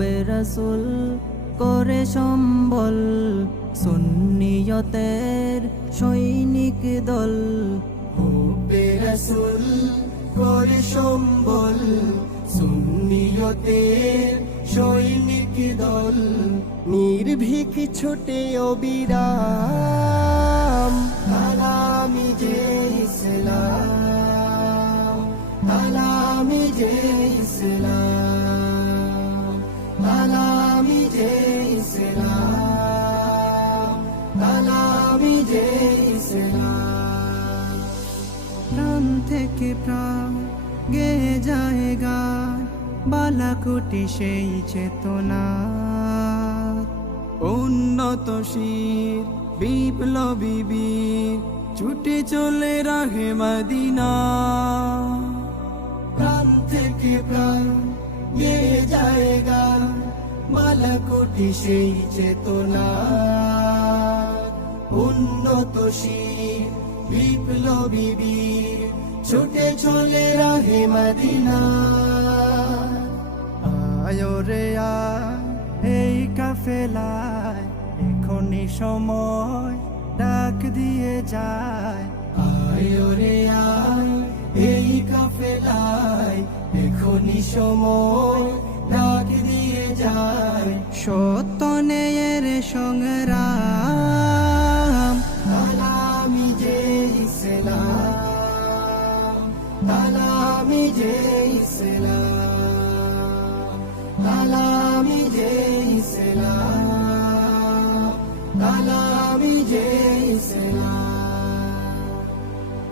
রাসূল করে সম্বল সুন্নিয়তের সৈনিক দল। হুব্বে রাসূল করে সম্বল সুন্নিয়তের সৈনিক দল। নির্ভীক ছোটে অবিরাম তালামি যে ইসলাম, তালামি যে ইসলাম, তালামি যে ইসলাম, তালামি যে ইসলাম। প্রাণ থেকে প্রাণ গে যায়গা বালাকুটি সেই চেতনা। উন্নতশীল বিপ্লবী বীর ছুটে চলে রাহে মদিনা। প্রাণ থেকে প্রাণ গেয়ে যায়গা মালাকুটি সেই চেতনা। উন্নতশীল বিপ্লবী বীর ছুটে চলে রাহে মদিনা। আয় রে আয় এই কাফেলায় এখনই সময় ডাক দিয়ে যায়। আয় রে আয় এই কাফেলায় এখনই সময় ডাক দিয়ে যায়। সত্য ন্যায়ের সংগ্রাম তালামি যে ইসলাম, তালামি যে ইসলাম, তালামি যে ইসলাম, তালামি যে